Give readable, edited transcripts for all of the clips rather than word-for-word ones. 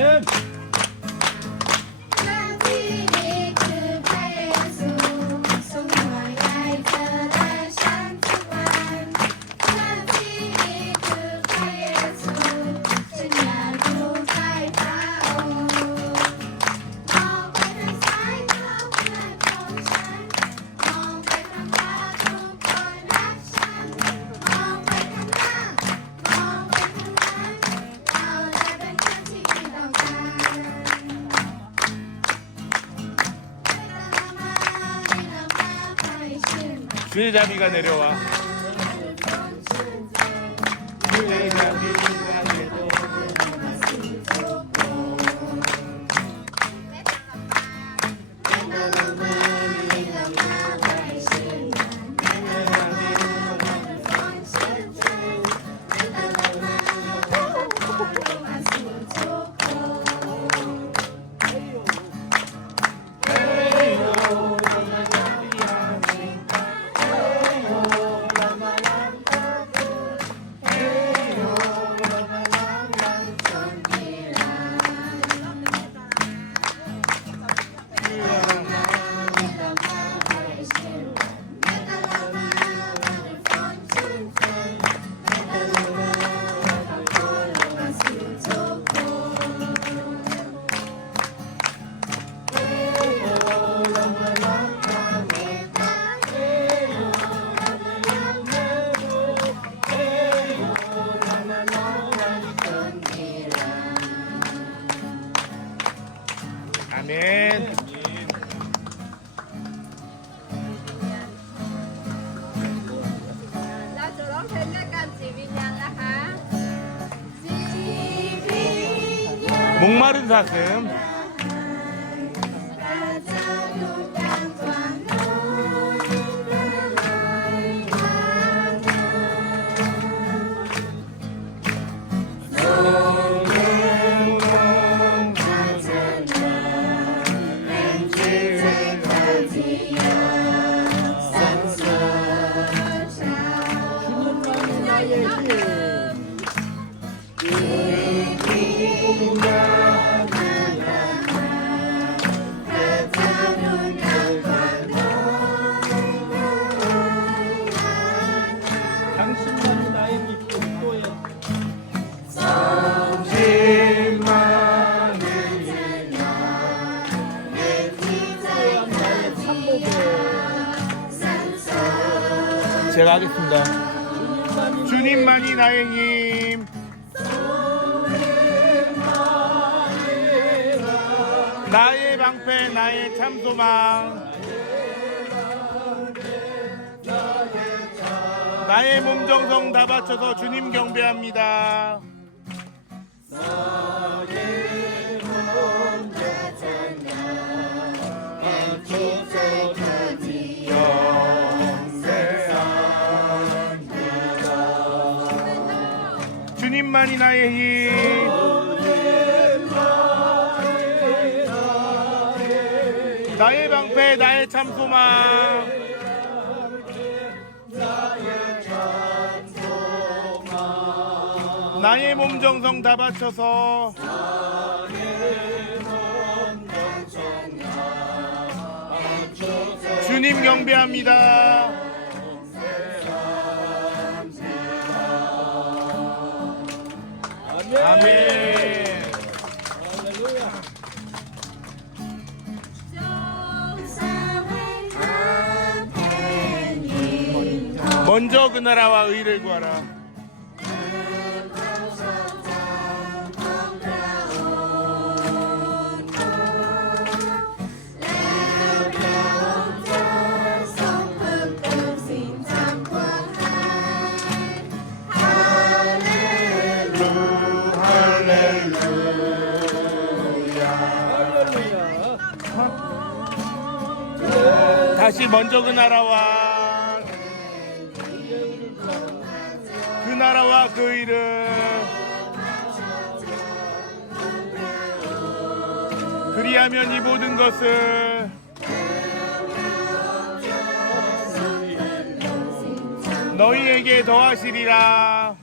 아멘. 주의 자비가 내려와. 주의 자비가 내려와. 아멘. 목마른 사슴. 당신만이 나의 미끼도에 제가 하겠습니다. 주님만이 나의 힘. 나의 방패, 나의 참소망. 나의 몸 정성 다 바쳐서 주님 경배합니다. 주님만이 나의 힘. 나의 방패, 나의 참소망. 나의 몸 정성 다 바쳐서 주님 경배합니다. 아멘. 할렐루야. 먼저 그 나라와 의를 구하라. 다시 먼저 그 나라와 그 의를 그리하면 이 모든 것을 너희에게 더하시리라.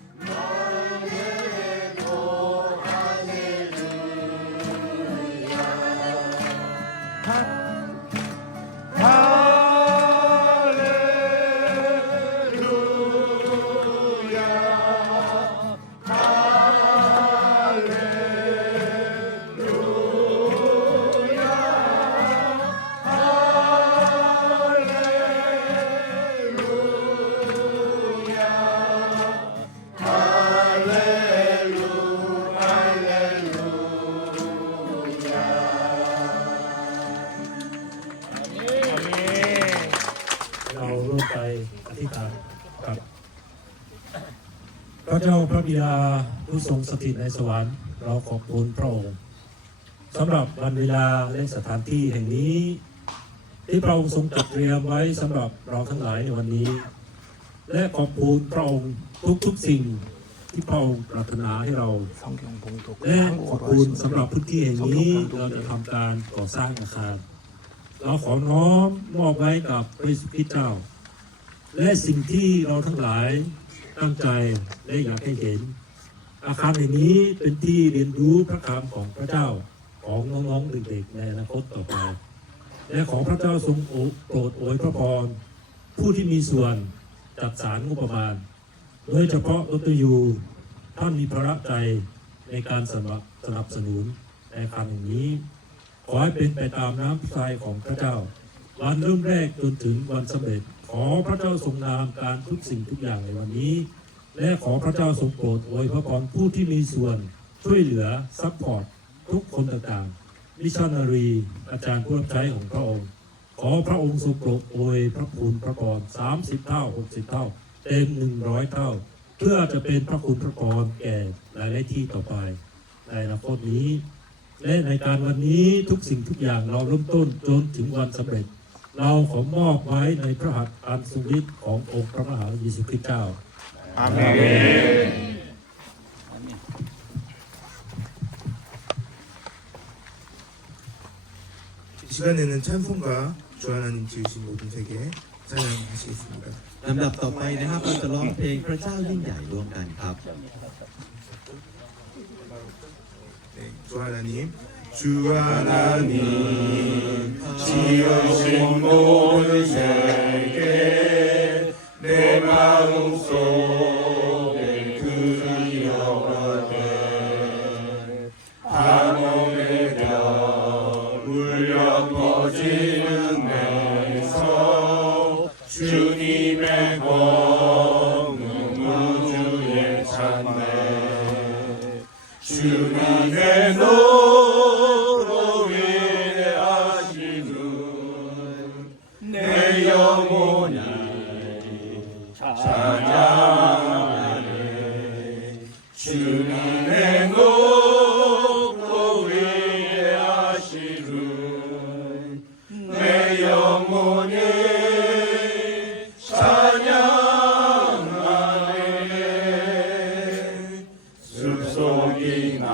ระเจ้าพระบิดาผู้ทรงสถิตในสวรรค์เราขอบคุณพระองค์สำหรับวันเวลาและสถานที่แห่งนี้ที่พระองค์ทรงจัดเตรียมไว้สำหรับเราทั้งหลายในวันนี้ และขอบคุณพระองค์ทุกสิ่งที่พระองค์ปรารถนาให้เราและขอบคุณสำหรับพื้นที่แห่งนี้เราจะทำการก่อสร้างอาคารเราขอน้อมมอบไว้กับพระคริสต์เจ้าและสิ่งที่เราทั้งหลายตั้งใจและอยากให้เห็นอาคารแห่งนี้เป็นที่เรียนรู้พระคำของพระเจ้าของน้องๆเด็กๆในอนาคตต่อไปและขอพระเจ้าทรงโปรดอวยพระพรผู้ที่มีส่วนจัดสรรงบประมาณโดยเฉพาะดร.ยูท่านมีภาระใจในการสนับสนุนในอาคารแห่งนี้ขอให้เป็นไปตามน้ำพระทัยของพระเจ้าวันเริ่มแรกจนถึงวันสำเร็จขอพระเจ้าทรงนามการทุกสิ่งทุกอย่างในวันนี้และขอพระเจ้าทรงโปรดอวยพระพรผู้ที่มีส่วนช่วยเหลือซัพพอร์ตทุกคนต่างๆมิชชันนารีอาจารย์ผู้รับใช้ของพระองค์ขอพระองค์ทรงโปรดอวยพระคุณพระพร30 เท่า60 เท่าเต็ม100 เท่าเพื่อจะเป็นพระคุณพระพรแก่หลายๆที่ต่อไปในอนาคตนี้และในการวันนี้ทุกสิ่งทุกอย่างเราเริ่มต้นจนถึงวันสำเร็จเราขอมอบไว้ในพระหัตถ์อันทรงฤทธิ์ขององค์พระมหาเยซูคริสต์เจ้าอาเมน. 이 시간에는 찬송가 주 하나님 지으신 모든 세계 찬양하시겠습니다. ลำดับต่อไปนะครับเราจะร้องเพลงพระเจ้ายิ่งใหญ่ร่วมกันครับ 네, 주 하나님, 주 하나님 지으신 모든 세계 내 마음속에 그리워하네 하늘의 별 울려 퍼지는 내서 주님의 권능 우주에 찾네 주님의 노로 위대하시는 내 영혼이 찬양하네 주님의 노로 위대하시는 내 영혼이 찬양하네 숲속이나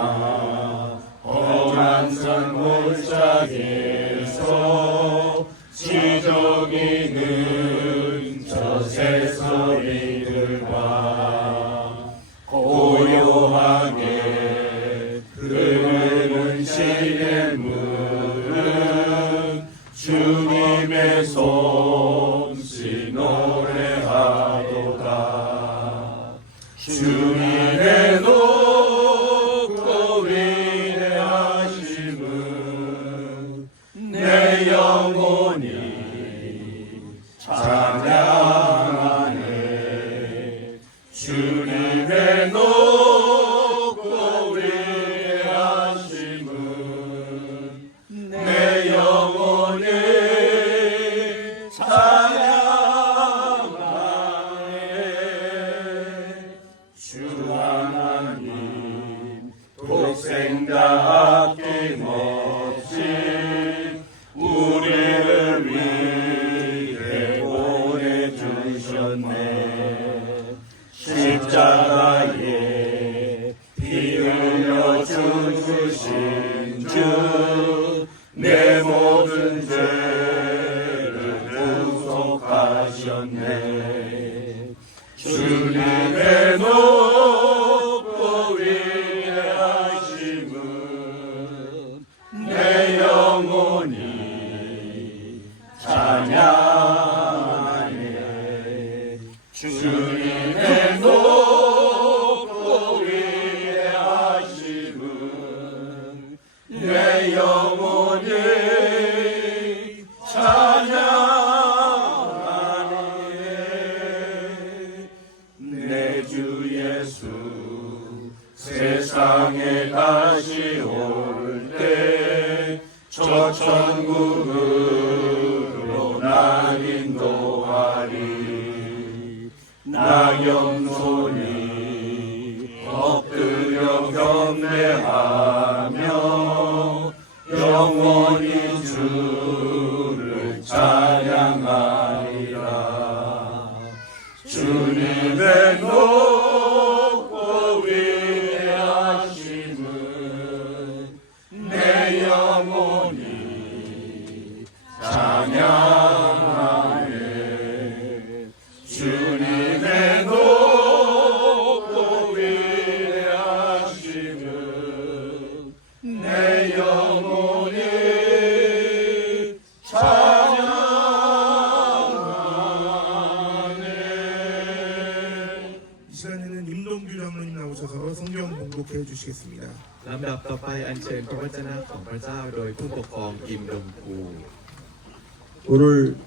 험한 산 골짜기에서 지저귀는 저 새소리들과 고요하게 흐르는 시냇물은 주님의 솜씨 노래하도다 주님의 높고 위대하심은 내 영혼이 찬양하네 주님의 높고 위대하심은 내 영혼이 찬양하네 주 하나님 독생자 아낌없이 우리를 위해 보내주셨네 십자가에 피 흘려 죽으신 주 내 모든 죄를 구속하셨네 주님의 높고 위대하심은 내 영혼이 찬양하네 주님의 높고 위대하심은 내 영혼이 찬양하네 내 주 예수 세상에 다시 올 때 저 천국으로 날 인도하리 나 영손이 영원히 주를 찬양하리라. 주님의 높고 위대하심을 내 영혼이 찬양하네. 주님의 높고 위대하심을 내 영혼이 찬양하네. 이 시간에는 임동규 장로님 나오셔서 성경 봉독해 주시겠습니다. ลำดับต่อไปอัญเชิญพระวจนะของพระเจ้าโดยผู้ปกครองกิมดงกู 오늘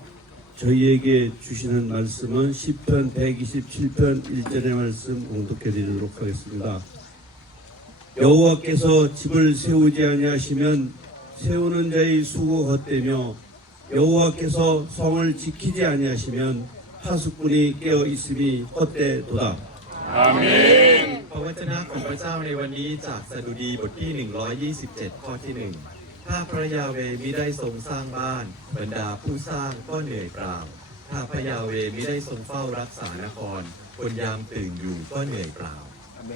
저희에게 주시는 말씀은 시편 127편 1절의 말씀 공독해 드리도록 하겠습니다. 여호와께서 집을 세우지 아니하시면 세우는 자의 수고 헛되며 여호와께서 성을 지키지 아니하시면 파수꾼이 깨어 있음이 헛되도다. พระวจนะของพระเจ้าในวันนี้จากสดุดีบทที่ 127 ข้อที่ 1 ถ้าพระยาเวห์มิได้ทรงสร้างบ้านบรรดาผู้สร้างก็เหนื่อยเปล่า ถ้าพระยาเวห์มิได้ทรงเฝ้ารักษานครคนยามตื่นอยู่ก็เหนื่อยเปล่า 네,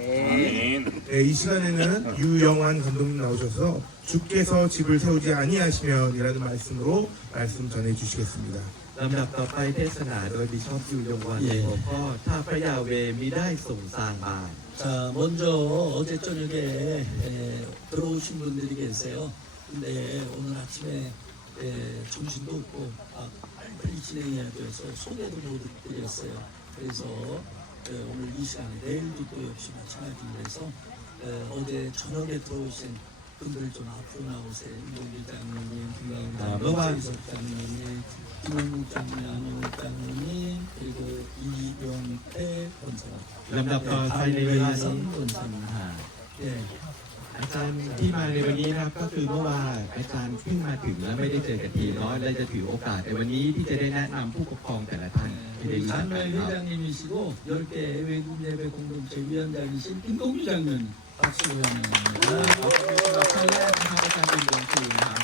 이 시간에는 유영환 감독님 나오셔서 주께서 집을 세우지 아니하시면이라는 말씀으로 말씀 전해 주시겠습니다. ลำดับต่อไปเทศนาโดยบิชอปยูยงวันในหัวข้อถ้าพระยาเวห์มิได้ทรงสร้างบ้าน 자, 먼저 어제 저녁에 들어오신 분들이 계세요. 근데 오늘 아침에 정신도 없고 빨리 진행해야 돼서 소개도 못 드렸어요. 그래서 오늘 이 시간에 내일도 또 역시 마찬가지로 해서 어제 저녁에 들어오신 분들 좀 앞으로 나오세요. 임동규 장로님, 김광석 장로님, 김원국 장로님, 안영욱 장로님, 그리고 이병태 권사님. ลำดับต่อไปในเวลานี้ 권사님. 예. อาจารย์ที่มาในวันนี้นะครับก็คือเมื่อวานอาจารย์เพิ่งมาถึงและไม่ได้เจอกันทีน้อยและจะถือโอกาสในวันนี้ที่จะได้แนะนำผู้ปกครองแต่ละท่านที่ได้ 우리 รู้จักกัน 장로회 ครับ 회장님이시고 10개 외국 예배 공동체 위원장이신 임동규 장로님 박수 보내드립니다. ขอบคุณสำหรับท่านแรกนะครับอาจารย์บินดงคูนะครับ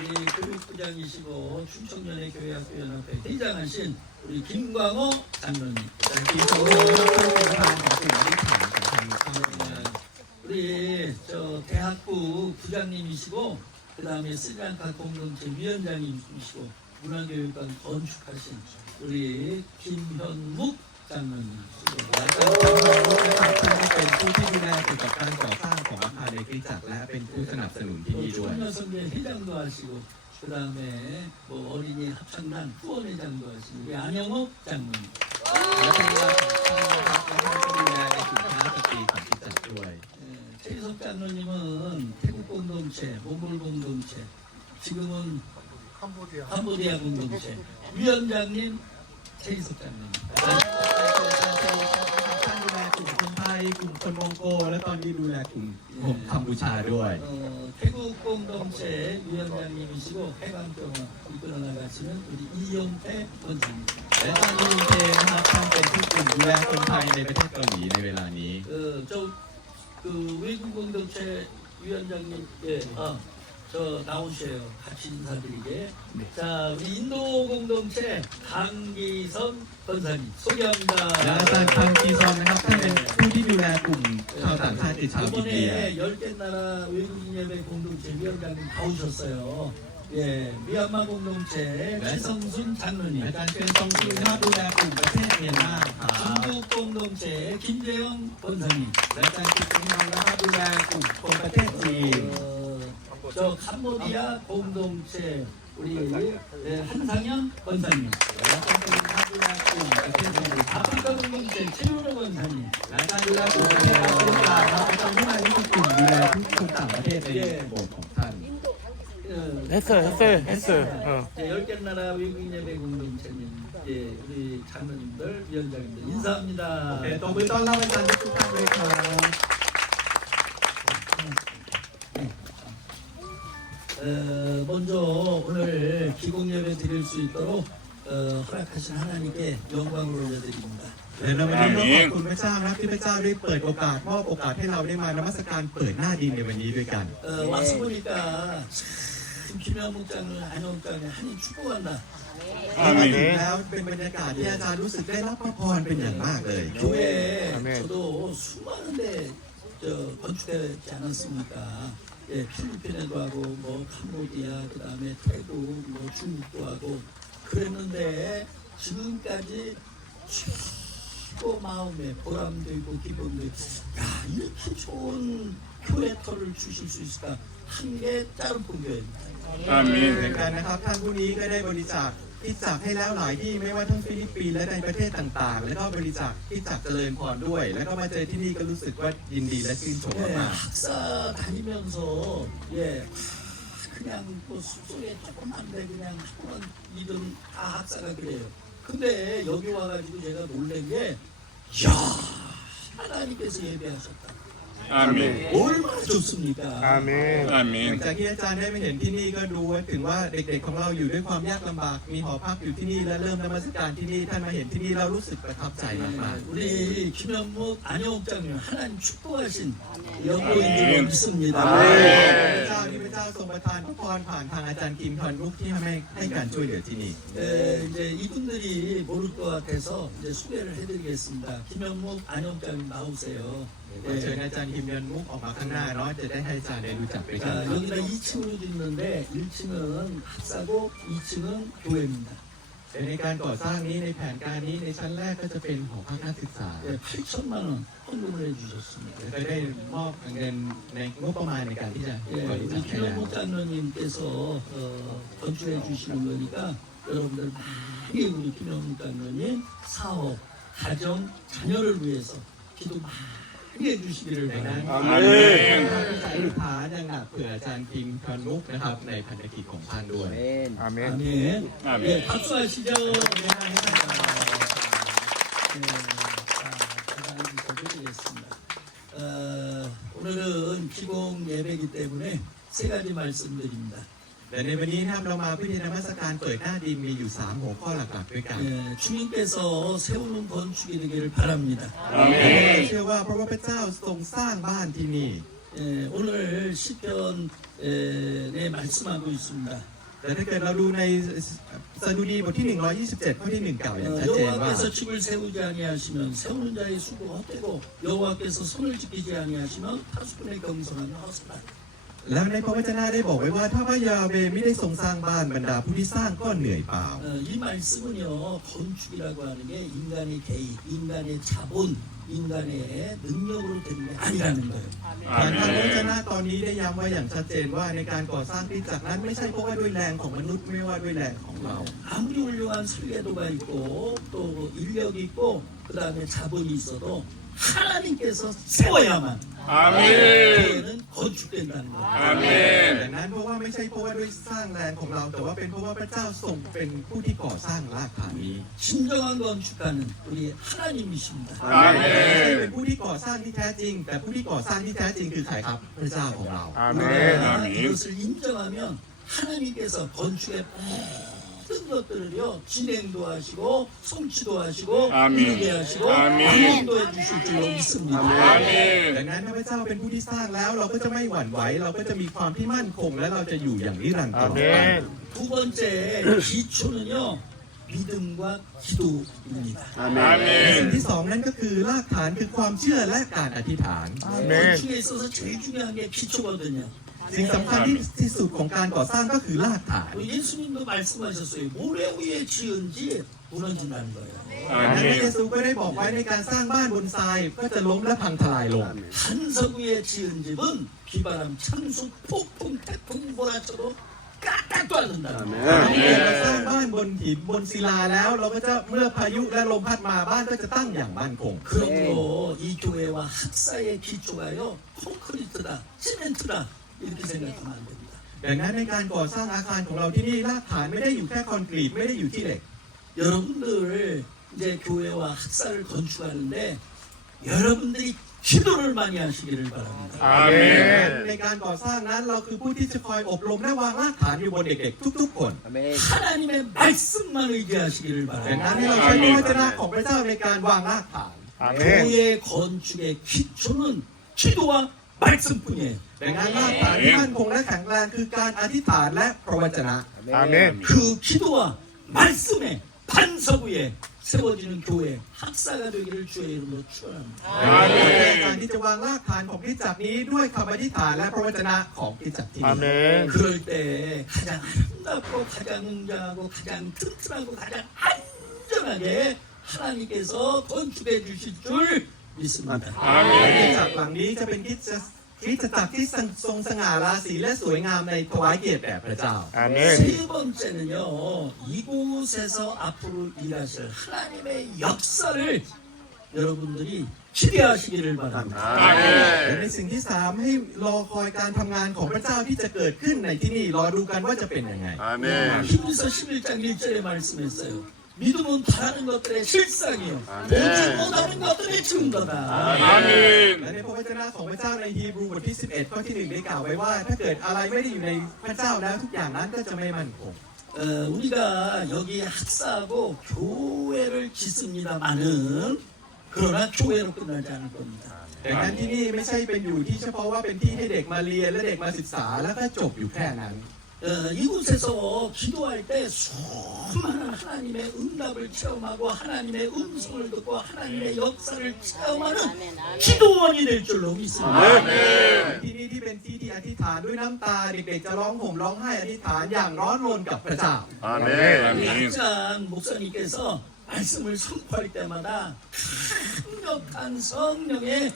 우리 교육부장이시고 충청연예 교회학교 연합회 대장하신 우리 김광호 장로님. อาจารย์กินโซโล่นะครับท่านประธานของกลุ่มนิถังสัมพันธ์ข้าวเมือง 우리 저 대학부 부장님이시고 그 다음에 스리랑카 공동체 위원장님이시고 문화교육관 건축하신 우리 김현묵 장로님. และอาจารย์จังหวัดมุกนะครับท่านก็เป็นผู้ที่ดูแลเกี่ยวกับการก่อสร้างของอาคารในคริสตจักรและเป็นผู้สนับสนุนที่ 또 นี่ด้วย 총연성회 회장도 하시고 그 다음에 뭐 어린이 합창단 후원회장도 하시고 우리 안영옥 장로님. และเป็นท่านนะครับและท่านก็ดูแลในกลุ่มคณะสตรีของคริสตจักรด้วย 최희석 장로님은 태국 공동체, 몽골 공동체, 지금은 캄보디아 공동체 위원장님 최희석 장로님. ท่านดูแลกลุ่มคนไทยกลุ่มคนมองโกและตอนนี้ดูแลกลุ่มกัมพูชาด้วย 태국 공동체 위원장님이시고 해방병원 이끌어 나가시는 우리 이용태 원장님. และท่านลุงเทนะครับท่านเป็นผู้กลุ่มดูแลคนไทยในประเทศเกาหลีในเวลานี้ 그 외국 공동체 위원장님, 예, 저 나오셔요. 같이 인사드리게. 자, 우리 인도 공동체 강기선 권사님 소개합니다. และอาจารย์คังกีซอนนะครับท่านเป็นผู้ที่ดูแลกลุ่มชาวต่างชาติชาวอินเดีย 이번에 10개 나라 외국인 예배 공동체 위원장님 다 오셨어요. 예, 미얀마 공동체 최성순 장로님. อาจารย์เชิญทรงคุณนะครับดูแลกลุ่มประเทศเมียนมาครับ 중국 공동체 김재영 권사님. และอาจารย์กิตตินันนะครับดูแลกลุ่มคนประเทศจีน 저 캄보디아 공동체 우리 한상현 권사님. และอาจารย์กิตตินันดูแลกลุ่มประเทศจีน 아프리카 공동체 최윤호 권사님. และอาจารย์ดูแลกลุ่มประเทศแอฟริกาครับอาจารย์ที่มานี่คือกลุ่มดูแลทุกคนต่างประเทศในโบสถ์ของท่าน 했어요. 네, 10개 나라 외국인 예배 공동체님, 예, 우리 장로님들, 위원장님들 인사합니다. โอเคตบมือต้อนรับอาจารย์ทุกท่านเลยครับ 먼저 오늘 기공 예배 드릴 수 있도록 허락하신 하나님께 영광을 올려드립니다. และในวันนี้ก็ขอบคุณพระเจ้านะครับที่พระเจ้าได้เปิดโอกาสมอบโอกาสให้เราได้มานมัสการเปิดหน้าดินในวันนี้ด้วยกัน 와서 보니까 참 김kim현 목장을 안영 목장에 한인 축복한다. มาถึงแล้วเป็นบรรยากาศที่อาจารย์รู้สึกได้รับพระพรเป็นอย่างมากเลย 교회 아멘. 저도 수많은데 건축되지 않았습니까? 예, 필리핀에도 하고 뭐 캄보디아 그다음에 태국 뭐 중국도 하고 그랬는데 지금까지 최고 마음에 보람도 있고 기쁨도 있고 야 이렇게 좋은 교회터를 주실 수 있을까 한 게 짬뽕 교회입니다. อาเมน เหมือนกันนะครับท่านผู้นี้ก็ได้บริจาคที่จักให้แล้วหลายที่ไม่ว่าทั้งฟิลิปปินส์และในประเทศต่างๆ แล้วก็บริจาคที่จักเจริญพรด้วย แล้วก็มาเจอที่นี่ก็รู้สึกว่ายินดีและชื่นชม 예, มาก 학사 다니면서 예 그냥 뭐 숲속에 조그만 데 그냥 조그만 이름 다 학사가 그래요. 근데 여기 와가지고 제가 놀란 게 야 하나님께서 예배하셨다. อาเมน 얼마나 좋습니까? 아멘. อาเม ๆห น ลังจากที่อาจารย์ได้มาเห็นที่นี่ก็ดูว่าถึงว่าเด็กๆของเราอยู่ด้วยความยากลำบากมีหอพักอยู่ที่นี่และเริ่มนมัสการที่นี่ท่านมาเห็นที่นี่เรารู้สึกประทับใจมากๆ 우리 김현목 안영옥장님 하나님 축복하신 영광인 줄 믿습니다. พระเจ้าที่พระเจ้าทรงประทานพระพรผ่านทางอาจารย์กิมทอนลุกที่ให้การช่วยเหลือที่นี่ 이제 이분들이 모를 것 같아서 이제 소개를 해드리겠습니다. 김현목 안영옥장님 나오세요. เชิญอาจารย์กิมยอนมุกออกมาข้างหน้าเนาะจะได้ให้อาจารย์ได้รู้จักด้วยกัน 자, 여기다 2층으로도 있는데 1층은 학사고 2층은 교회입니다. ในการก่อสร้างนี้ในแผนการนี้ในชั้นแรกก็จะเป็นหอพักนักศึกษา 예, 8천만 원 헌금을 해주셨습니다. ก็ได้มอบเงินในงบประมาณในการที่จะ 예, บริจา 우리 คให้แล้ว 김현목 장로님께서 건축해 주시는 거니까 여러분들 많이 우리 김현목 장로님 사업, 가정, 자녀를 위해서 기도 많이 해주시기를 ดังนั้น 바랍니다. อาเมน ใช้ลูกค้าอย่างหนักเผื่ออาจารย์กิมทอนมุกนะครับในพันธกิจของท่านด้วย 아멘. 아멘. 아멘. 예, 박수하시죠. 드리겠습니다. 오늘은 기공 예배이기 때문에 세 가지 말씀드립니다. แต่ในวันนี้นะครับเรามาพิธีนมัสการเปิดหน้าดินมีอยู่3หัวข้อหลักๆด้วยกัน 예, 주님께서 세우는 건축이 되기를 바랍니다. อาเมน เชื่อว่าเพราะว่าพระเจ้าทรงสร้างบ้านที่นี่ 예, 오늘 시편에 말씀하고 있습니다. แต่ถ้าเกิดเราดูในสดุดีบทที่127ข้อที่1กล่าวอย่างชัดเจนว่า 여호와께서 집을 세우지 아니하시면 세우는 자의 수고 헛되고 여호와께서 손을 지키지 아니하시면 파수꾼의 경성은 헛되다. แล้วในพระวจนะได้บอกไว้ว่าถ้าพระยาเวห์ไม่ได้ทรงสร้างบ้านบรรดาผู้ที่สร้างก็เหนื่อยเปล่า 이 말씀은요 건축이라고 하는 게 인간의 개입, 인간의 자본, 인간의 능력으로 되는 게 아니라는 거예요. การทางพระวจนะตอนนี้ได้ย้ำไว้อย่างชัดเจนว่าในการก่อสร้างคริสตจักรนั้นไม่ใช่เพราะว่าด้วยแรงของมนุษย์ไม่ว่าด้วยแรงของเรา 아무리 훌륭한 설계도가 있고 또 인력이 있고 그 다음에 자본이 있어도 하나님께서 세워야만 อาเมน 교회는 건축된다는 거예요. อาเมน ดังนั้นเพราะว่าไม่ใช่เพราะว่าด้วยสร้างแรงของเราแต่ว่าเป็นเพราะว่าพระเจ้าทรงเป็นผู้ที่ก่อสร้างรากฐานนี้ 진정한 건축가는 우리 하나님이십니다. อาเม ไม่ใช่ น เป็นผู้ที่ก่อสร้างที่แท้จริง แต่ผู้ที่ก่อสร้างที่แท้จริงคือใครครับพระเจ้าของเรา 아멘. 아멘. 이것을 인정하면 하나님께서 건축의 모든 것들을요 진행도 하시고 성취도 하시고 아멘. 이루게 하시고 아멘. 운행도 해주실 줄로 믿습니다. อาเมน ดังนั้นถ้าพระเจ้าเป็นผู้ที่สร้างแล้วเราก็จะไม่หวั่นไหวเราก็จะมีความที่มั่นคงและเราจะอยู่อย่างนิรันดร์ตลอดไป 아멘. 두 번째 기초는요 믿음과 기도입니다. อาเม สิ่ น งที่สองนั่นก็คือรากฐานคือความเชื่อและการอธิษฐาน 아멘. 건축에 있어서 제일 중요한 게 기초거든요. สิ่งสำคัญที่สุดของการก่อสร้างก็คือรากฐาน 예수님도 말씀하셨어요. 모래 위에 지은지 무너진다는 거예요. อา ดัง เม นั้นพระ น เยซูก็ได้บอกไว้ในการสร้างบ้านบนทรายก็จะล้มและพังทลายลง 한석 위에 지은 집은 비바람, 창수, 폭풍, 태풍 몰아쳐도 까딱도 않는다. เราสร้างบ้านบนหินบนศิลาแล้วเราก็จะเมื่อพายุและลมพัดมาบ้านก็จะตั้งอย่างมั่นคง 그러므로 이 교회와 학사의 기초가요 콘크리트다, 시멘트다 이렇게 생각하면 안 됩니다. ดังนั้นในการก่อสร้างอาคารของเราที่นี่รากฐานไม่ได้อยู่แค่คอนกรีตไม่ได้อยู่ที่เหล็ก 여러분들 이제 교회와 학사를 건축하는데 여러분들이 기도를 많이 하시기를 바랍니다. อาเมน ในการก่อสร้างนั้นเราคือผู้ที่จะคอยอบรมและวางรากฐานอยู่บนเด็กๆทุกๆคน 하나님의 말씀만 의지하시기를 ดังนั้น 바랍니다. ให้เราใช้พระวจนะของพระเจ้าในการวางรากฐาน 아멘. 교회 건축의 기초는 기도와 말씀뿐이에요. ดังนั้นรากฐานที่มั่นคงและแข็งแรงคือการอธิษฐานและพระวจนะ 아멘. 그 기도와 말씀의 반석 위에 세워지는 교회 학사가 되기를 주의 이름으로 축원합니다. การที่จะวางรากฐานของคริสตจักรนี้ด้วยคำอธิษฐานและพระวจนะของคริสตจักรที่นี่ 아멘. 그럴 때 가장 아름답고 가장 웅장하고 가장 튼튼하고 가장 안전하게 하나님께서 건축해 주실 줄 믿습니다. คริสตจักรหลังนี้จะเป็นคริสตจักรที่ทรงสง่าราศีและสวยงามในถวายเกียรติแด่พระเจ้า 아멘. 세 번째는요, 이곳에서 앞으로 일하실 하나님의 역사를 여러분들이 기대하시기를 바랍니다. และในสิ่งที่สามให้รอคอยการทำงานของพระเจ้าที่จะเกิดขึ้นในที่นี่รอดูกันว่าจะเป็นยังไง 아멘. 히브리서 11장 1절에 말씀했어요. 믿음은 바라는 것들의 실상이요, 보지 못하는 것들의 증거다. และในพระวจนะของพระเจ้าในฮีบรูบทที่ 11 ข้อที่ 1 ได้กล่าวไว้ว่า ถ้าเกิดอะไรไม่ได้อยู่ในพระเจ้าแล้วทุกอย่างนั้นก็จะไม่มั่นคง 우리가 여기 학사하고 교회를 짓습니다만은 그러나 교회로 끝나지 않을 겁니다. ดังนั้นที่นี่ไม่ใช่เป็นอยู่ที่เฉพาะว่าเป็นที่ให้เด็กมาเรียนและเด็กมาศึกษาแล้วก็จบอยู่แค่นั้น 이곳에서 기도할 때 수많은 하나님의 응답을 체험하고 하나님의 음성을 듣고 하나님의 역사를 체험하는 기도원이 될 줄로 믿습니다. ที่นี่ที่เป็นที่ที่อธิษฐานด้วยน้ำตาเด็กๆจะร้องห่มร้องไห้อธิษฐานอย่างร้อนรนกับพระเจ้า 아멘. 약장 목사님께서 말씀을 선포할 때마다 강력한 성령의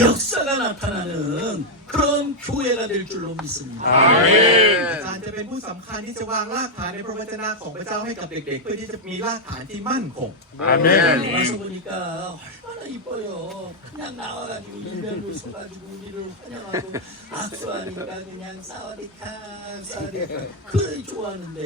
역사가 나타나는 그런 교회가 될 줄로 믿습니다. อาจารย์จะเป็นผู้สำคัญที่จะวางรากฐานในพระวจนะของพระเจ้าให้กับเด็กๆเพื่อที่จะมีรากฐานที่มั่นคง 아멘. 와서 보니까 얼마나 이뻐요. 그냥 나와가지고 일면을 서가지고 우리를 환영하고 악수하니까 그냥 사와디카 사와디카 그걸 좋아하는데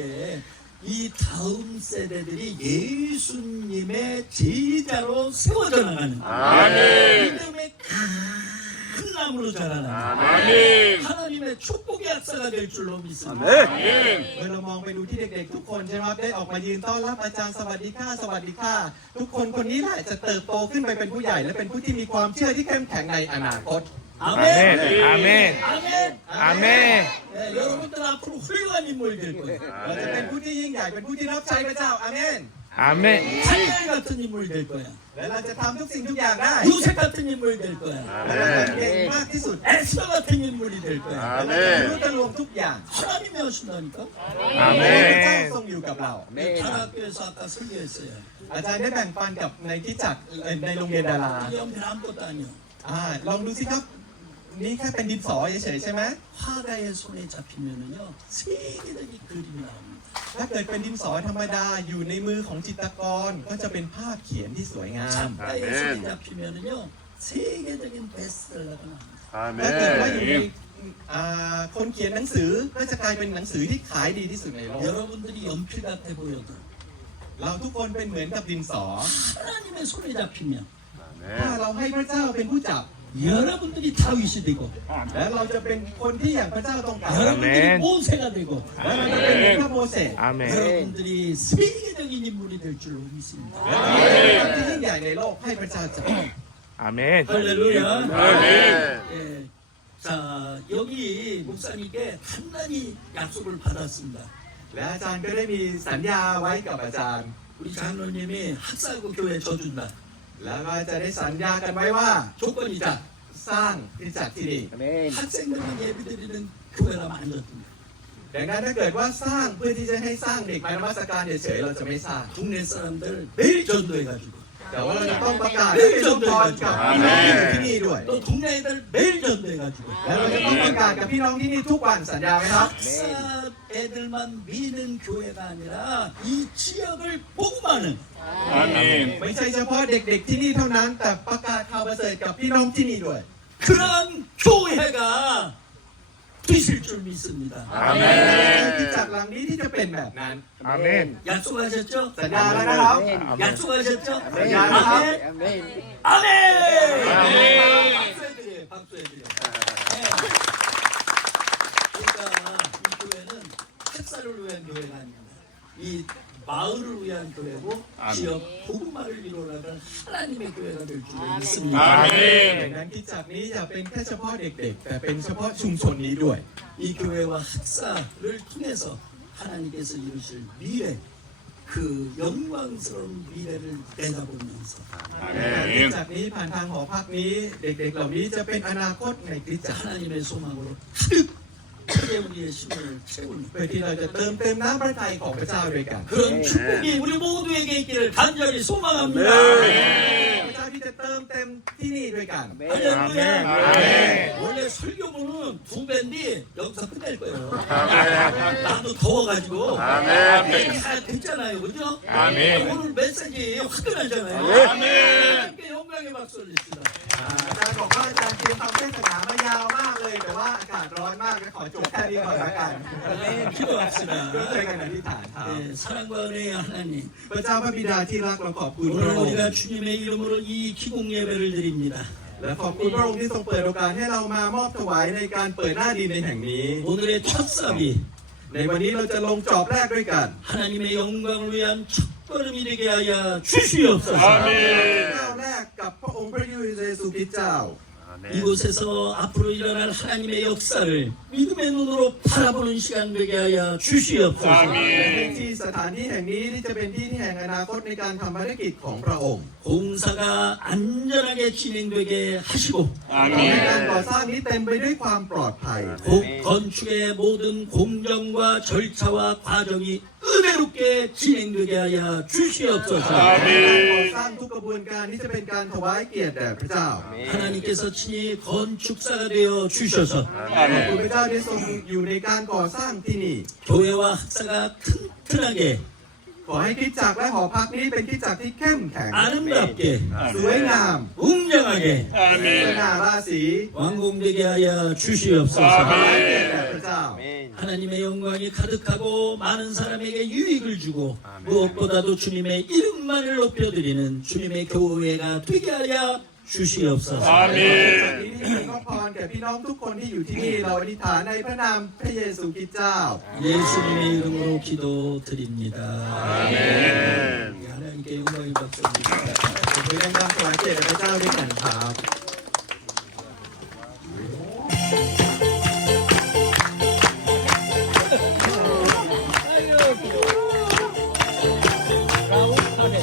이 다음 세대들이 예수님의 제자로 세워져 나가는 아멘. 믿음의 큰 나무로 자라는 아멘. 하나님의 축복의 역사가 될 줄로 믿습니다. 아멘. เมื่อเรามองไปดูที่เด็กๆทุกคนใช่ไหมครับได้ออกมายืนต้อนรับอาจารย์สวัสดีค่ะสวัสดีค่ะทุกคนคนนี้แหละจะเติบโตขึ้นไปเป็นผู้ใหญ่และเป็นผู้ที่มีความเชื่อที่เข้มแข็งในอนาคต 아멘. 아멘. 아멘. 네, 여러분들 앞으로 훌륭한 인물이 될 거예요. เราจะเป็นผู้ที่ยิ่งใหญ่เป็นผู้ที่รับใช้พระเจ้าอาเมน 아멘. 한결 같은 인물이 될 거야. และเราจะทำทุกสิ่งทุกอย่างได้ 요셉 같은 인물이 될 거야. และเราจะเก่งมากที่สุด 에스더 같은 인물이 될 거야. และเราจะรู้กันรวมทุกอย่าง 하나님이 하신다니까. พระเจ้า 아멘. ทรงอยู่กับเรา 다락교에서 아까 설교했어요. อาจารย์ได้แบ่งปันกับในที่จักรในโรงเรียนดารา 이 연필 아무것도 아니요. ลองดูสิครับนี่แค่เป็นดินสอเฉยๆใช่ไหม 화가의 손에 잡히면은요 세계적인 그림이 나옵니다. ถ้าเกิดเป็นดินสอธรรมดาอยู่ในมือของจิตรกรก็จะเป็นภาพเขียนที่สวยงาม 작가의 손에 잡히면은요 세계적인 베스트셀러가 나옵니다. ถ้าเกิดว่าอยู่ใน 아멘. คนเขียนหนังสือก็จะกลายเป็นหนังสือที่ขายดีที่สุดในโลก 여러분들이 연필 같아 보여도 เราทุกคนเป็นเหมือนกับดินสอ 하나님의 손에 잡히면 ถ้าเราให้พระเจ้าเป็นผู้จับ 여러분들이 다윗이 되고 และเราจะเป็นคนที่อย่างพระเจ้าต้องการ 여러분들이 아멘. 모세가 되고 และเราจะเป็นเหมือนพระโมเสส 아멘. 여러분들이 세계적인 인물이 될 줄로 믿습니다. และเราจะเป็นคนที่ยิ่งใหญ่ในโลกให้พระเจ้าจับ 아멘. 할렐루야. 아멘. 예. 자, 여기 목사님께 단단히 약속을 받았습니다. และอาจารย์ก็ได้มีสัญญาไว้กับอาจารย์ 우리 장로님이 학사고 교회 져준다. แล้วก็จะได้สัญญากันไว้ว่า 조건이 จะ 자, สร้างคริสตจักรที่นี่ 학생들이 예배드리는 교회가 만들었습니다. ดังนั้นถ้าเกิดว่าสร้างเพื่อที่จะให้สร้างเด็กมานมัสการเฉยๆเราจะไม่สร้าง 동네 사람들 매일 전도해가지고 แต่ว่าเราจะต้องประกาศให้เป็นองค์กรกับพี่น้องที่อยู่ที่นี่ด้วย 또 동네 애들 매일 전도해가지고 แล้วเราจะต้องประกาศกับพี่น้องที่นี่ทุกวันสัญญาไหมครับ 학사 애들만 미는 교회가 아니라 이 지역을 복음하는 아멘. ไม่ใช่เฉพาะเด็กๆที่นี่เท่านั้น แต่ประกาศข่าวประเสริฐกับพี่น้องที่นี่ด้วย 그런 교회가 되실 줄 믿습니다. ที่จากหลังนี้ที่จะเป็นแบบนั้น 아멘. 약속하셨죠? สัญญาแล้วนะครับ 약속하셨죠? 아멘. 아멘. 아멘. 박수해드려요. 박수해드려요. 네. 그러니까 이 교회는 학사를 위한 교회가 아닙니다. 이 마을을 위한 교회고 아멘. 지역 복음화를 이루어나갈 하나님의 교회가 될 줄 믿습니다. ดัง 아멘. นั้นคริสตจักรนี้อย่าเป็นแค่เฉพาะเด็กๆ แต่เป็นเฉพาะชุมชนนี้ด้วย 이 교회와 학사를 통해서 하나님께서 이루실 미래 그 영광스러운 미래를 내다보면서 คริสตจักรนี้ผ่านทางหอพักนี้เด็กๆเหล่านี้จะเป็นอนาคตในคริสตจักร 하나님의 소망으로 가득하게 우리의 심을 채우는 เพื่อที่เราจะเติมเต็มน้ำพระทัยของพระเจ้าด้วยกัน 그런 축복이 우리 모두에게 있기를 간절히 소망합니다. พระเจ้าที่จะเติมเต็มที่นี่ด้วยกัน 할렐루야. 아멘. 원래 설교문은 2배인데 여기서 끝낼 거예요. 나도 더워가지고. 아멘. 다 됐잖아요, 그죠? 아멘. 오늘 메시지 화끈하잖아요. 아멘. 함께 영광의 박수 올립시다. อาจารย์บอกว่าอาจารย์เตรียมทำเทศนามายาวมากเลยแต่ว่าอากาศร้อนมากก็ขอจบแค่นี้ก่อนละกัน 기도합시다. ช่วยกันอธิษฐานครับ 네, 사랑과 은혜의 하나님. พระเจ้าพระบิดาที่รักเราขอบคุณพระ 오늘 องค์ 우리가 주님의 이름으로 이 기공 예배를 드립니다. และขอบคุณพระองค์ที่ทรงเปิดโอกาสให้เรามามอบถวายในการเปิดหน้าดินในแห่งนี้ 오늘의 첫 삽이 ในวันนี้เราจะลงจอบแรกด้วยกัน 하나님의 영광을 위한 첫걸음이 되게 하여 주시옵소서. ก้าวแรกกับพระองค์พระเยซูคริสต์เจ้า 이곳에서 앞으로 일어날 하나님의 역사를 믿음의 눈으로 바라보는 시간 되게 하여 주시옵소서. ที่สถานที่แห่งนี้ที่จะเป็นที่แห่งอนาคตในการทำภารกิจของพระองค์ 공사가 안전하게 진행되게 하시고 ในการ 아멘. ก่อสร้างนี้เต็มไปด้วยความปลอดภัย 건축의 모든 공정과 절차와 과정이 은혜롭게 진행되게 하여 주시옵소서. ในการก่อสร้างทุกกระบวนการนี้จะเป็นการถวายเกียรติแด่พระเจ้า 하나님께서 친히 건축사가 되어 주셔서 ขอบคุณพระเจ้าที่ทรงอยู่ในการก่อสร้างที่นี่ 교회와 학사가 튼튼하게 ขอให้คริสตจักรและหอพักนี้เป็นคริสตจักรที่เข้มแข็ง 아름답게 สวยงาม 웅장하게 สง่า 아멘. ราศี 완공되게 하여 주시옵소서. ถวายเกียรติแด่พระเจ้า 하나님의 영광이 가득하고 많은 사람에게 유익을 주고 무엇보다도 주님의 이름만을 높여드리는 주님의 교회가 되게 하여 주시옵소서. จาก 아멘. นี้ที่เป็นพระพรแก่พี่น้องทุกคนที่อยู่ที่นี่เราอธิษฐานในพระนามพระเยซูคริสต์เจ้า 예수님의 이름으로 기도드립니다. 아멘. 하나님께 영광의 박수 올립니다. ผมเรียนการถวายเกียรติแด่พระเจ้าด้วยกันครับ 아멘.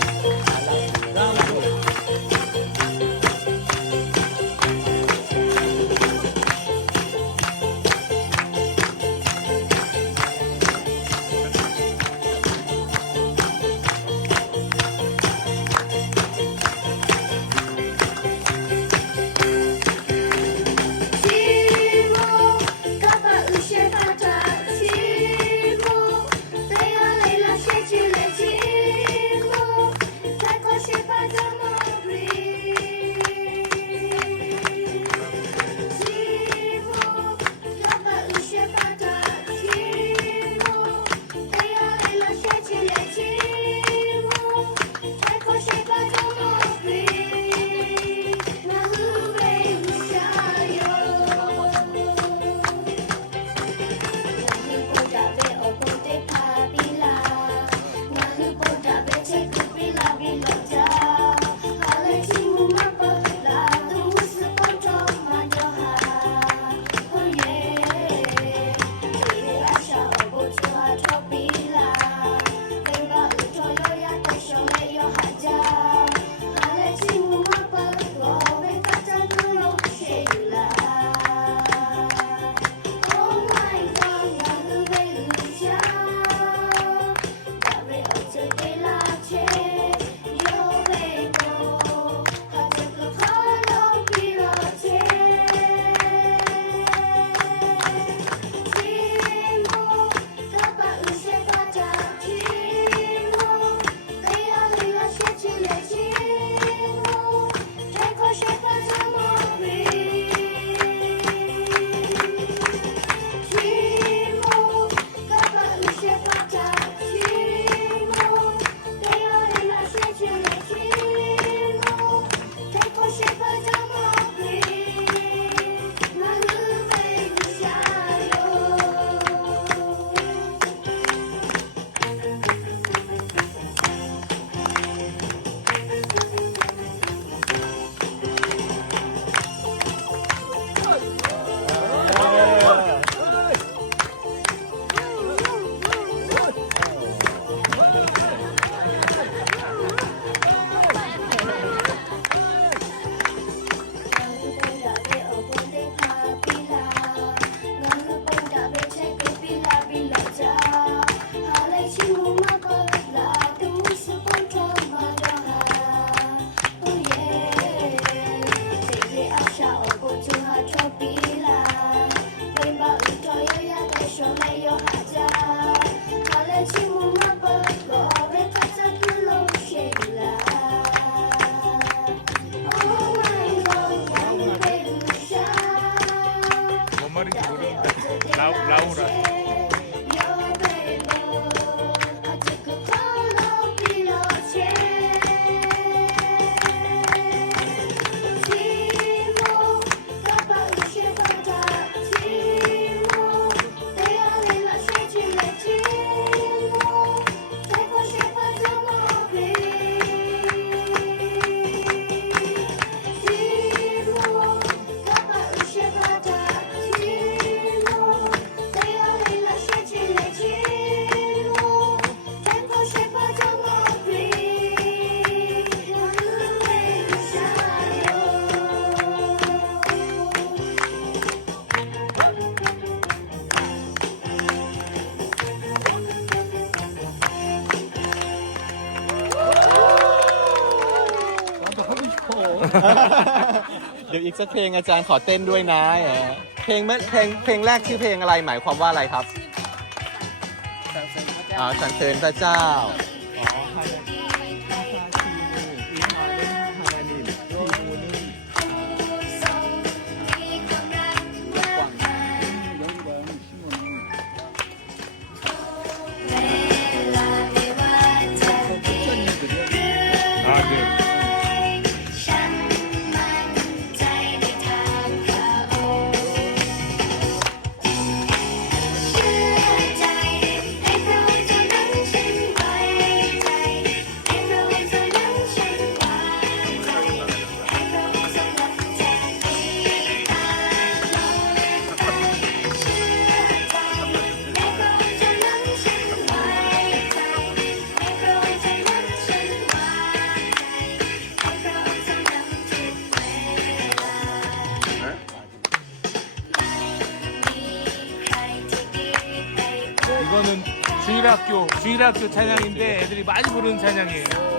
เดี๋ยวอีกสักเพลงอาจารย์ขอเต้นด้วยนะเพลงแรกชื่อเพลงอะไรหมายความว่าอะไรครับสรรเสริญพระเจ้า이거는 주일학교 찬양인데 애들이 많이 부르는 찬양이에요.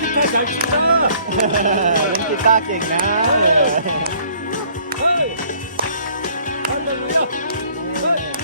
기타 잘 친다. เล่นกีตาร์เก่งนะ 헤이. 할렐루야. 헤이.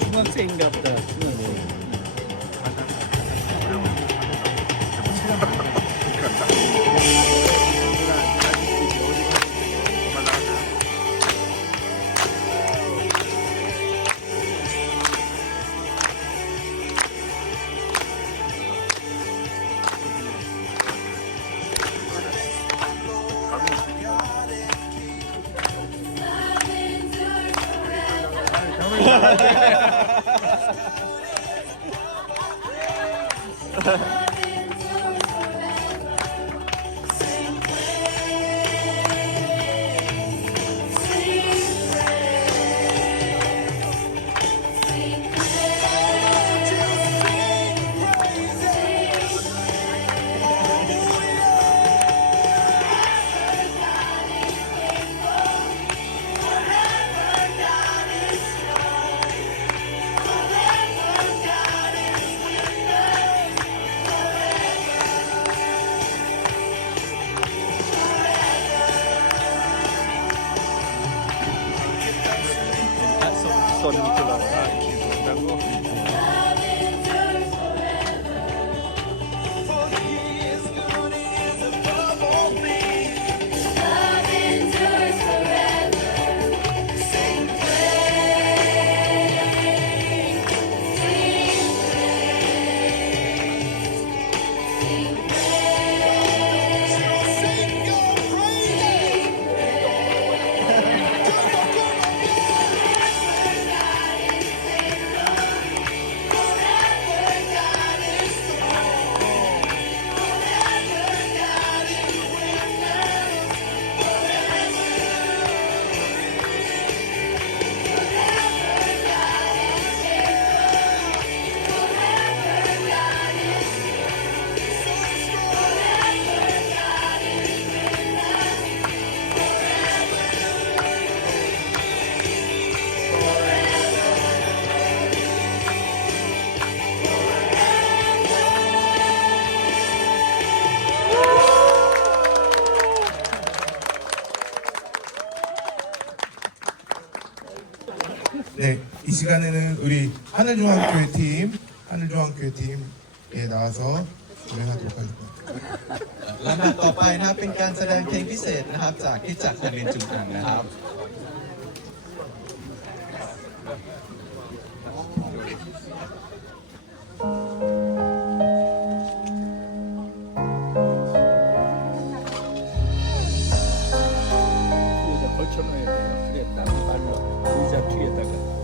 중학생 같다. 시간에는 우리 하늘중앙교회 팀에 나와서 진행하도록 하겠습니다. ลำดับต่อไปนะครับเป็นการแสดงเพลงพิเศษนะครับจากคริสตจักรโรงเรียนจุฬานะครับ 여기다 걸쳐놔야 돼요. 그래 나무 발로 의자 뒤에다가.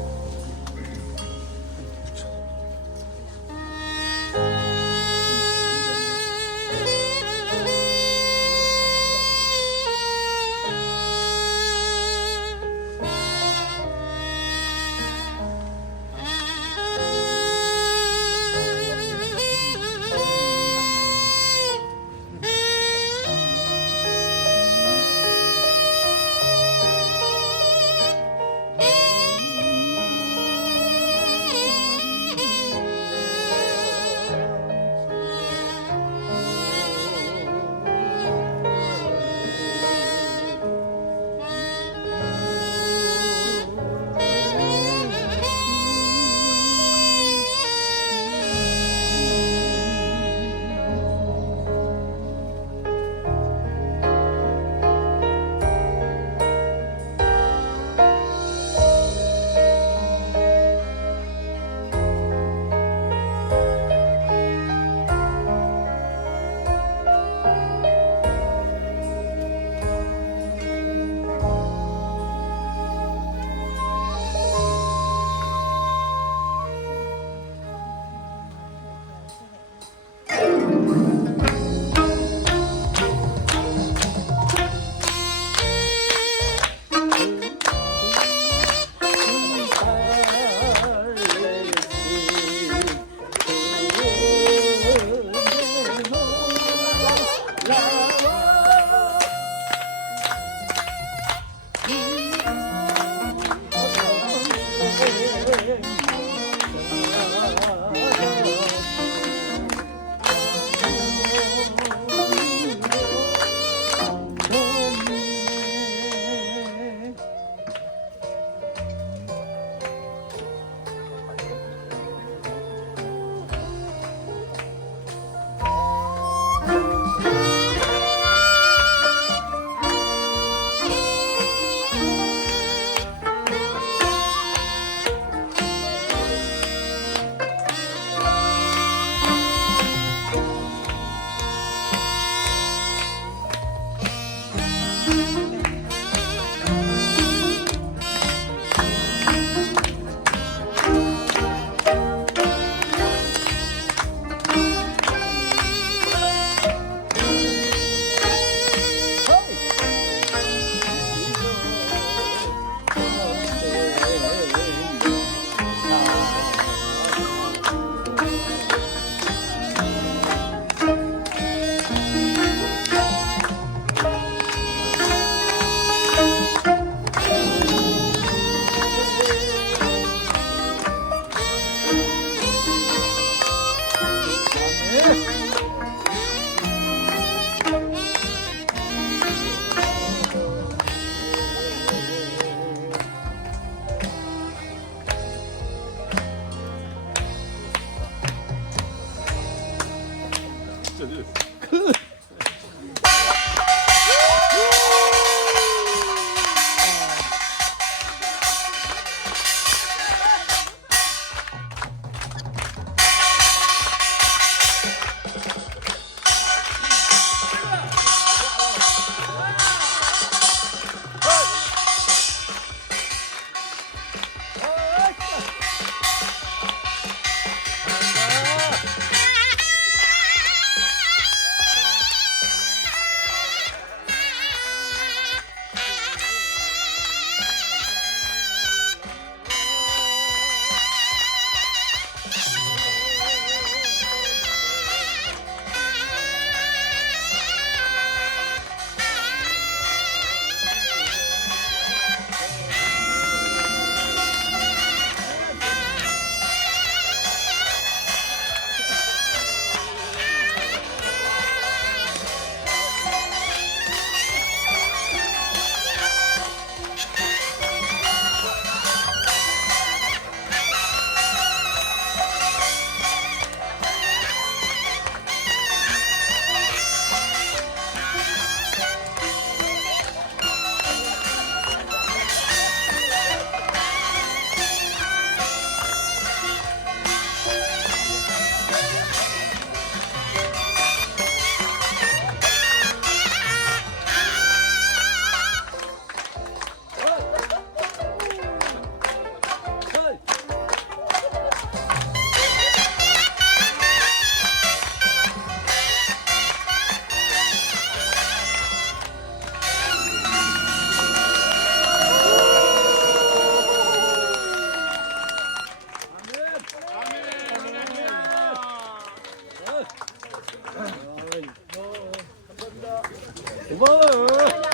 고마워요.